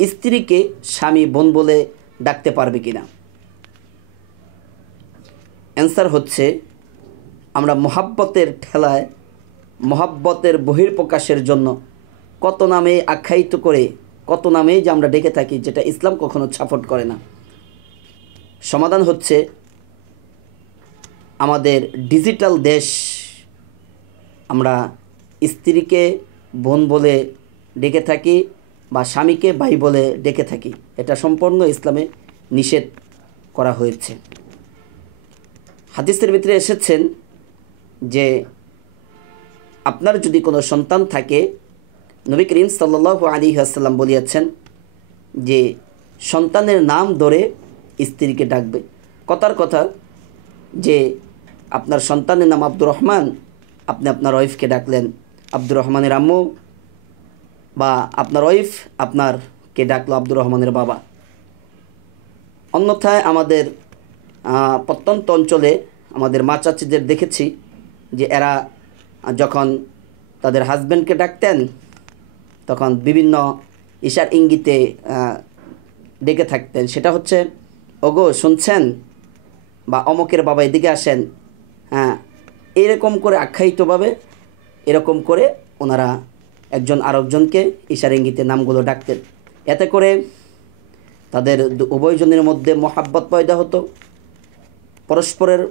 স্ত্রীকে স্বামী বোন বলে ডাকতে পারবে কি না? অ্যান্সার হচ্ছে, আমরা মহাব্বতের ঠেলায়, মহাব্বতের বহির্প্রকাশের জন্য কত নামে আখ্যায়িত করে, কত নামেই যে আমরা ডেকে থাকি, যেটা ইসলাম কখনো সাপোর্ট করে না। সমাধান হচ্ছে, আমাদের ডিজিটাল দেশ, আমরা স্ত্রীকে বোন বলে ডেকে থাকি বা স্বামীকে ভাই বলে ডেকে থাকি। এটা সম্পূর্ণ ইসলামে নিষেধ করা হয়েছে। হাদিসের ভিতরে এসেছেন যে আপনার যদি কোনো সন্তান থাকে, নবী করিম সাল্লাল্লাহু আলাইহি ওয়াসাল্লাম বলিয়াছেন যে সন্তানের নাম ধরে স্ত্রীকে ডাকবে। কথার কথা যে আপনার সন্তানের নাম আব্দুর রহমান, আপনি আপনার ওয়াইফকে ডাকলেন আব্দুর রহমানের আম্মু, বা আপনার ওয়াইফ আপনারকে ডাকলো আব্দুর রহমানের বাবা। অন্যথায় আমাদের প্রত্যন্ত অঞ্চলে আমাদের মা চাচিদের দেখেছি যে এরা যখন তাদের হাজব্যান্ডকে ডাকতেন তখন বিভিন্ন ইশার ইঙ্গিতে ডেকে থাকতেন। সেটা হচ্ছে, ওগো শুনছেন, বা অমকের বাবা এদিকে আসেন, হ্যাঁ, এরকম করে আখ্যায়িতভাবে এরকম করে ওনারা একজন আরেকজনকে ইশার ইঙ্গিতে নামগুলো ডাকতেন। এতে করে তাদের উভয়জনের মধ্যে মহাব্বত পয়দা হতো, পরস্পরের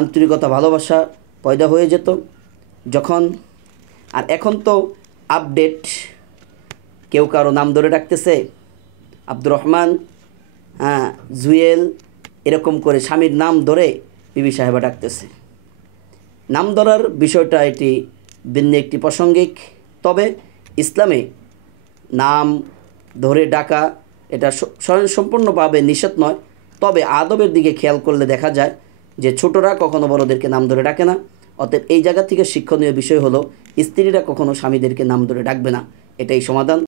আন্তরিকতা ভালোবাসা পয়দা হয়ে যেত। যখন আর এখন তো আপডেট, কেউ কারো নাম ধরে ডাকতেছে আব্দুর রহমান, হ্যাঁ, জুয়েল, এরকম করে স্বামীর নাম ধরে বিবি সাহেবা ডাকতেছে। নাম ধরার বিষয়টা এটি ভিন্ন একটি প্রাসঙ্গিক। তবে ইসলামে নাম ধরে ডাকা এটা সম্পূর্ণভাবে নিষেধ নয়। তবে আদবের দিকে খেয়াল করলে দেখা যায় যে ছোটরা কখনো বড়দেরকে নাম ধরে ডাকে না। অতএব এই জায়গা থেকে শিক্ষণীয় বিষয় হলো, স্ত্রীরা কখনো স্বামীদেরকে নাম ধরে ডাকবে না। এটাই সমাধান।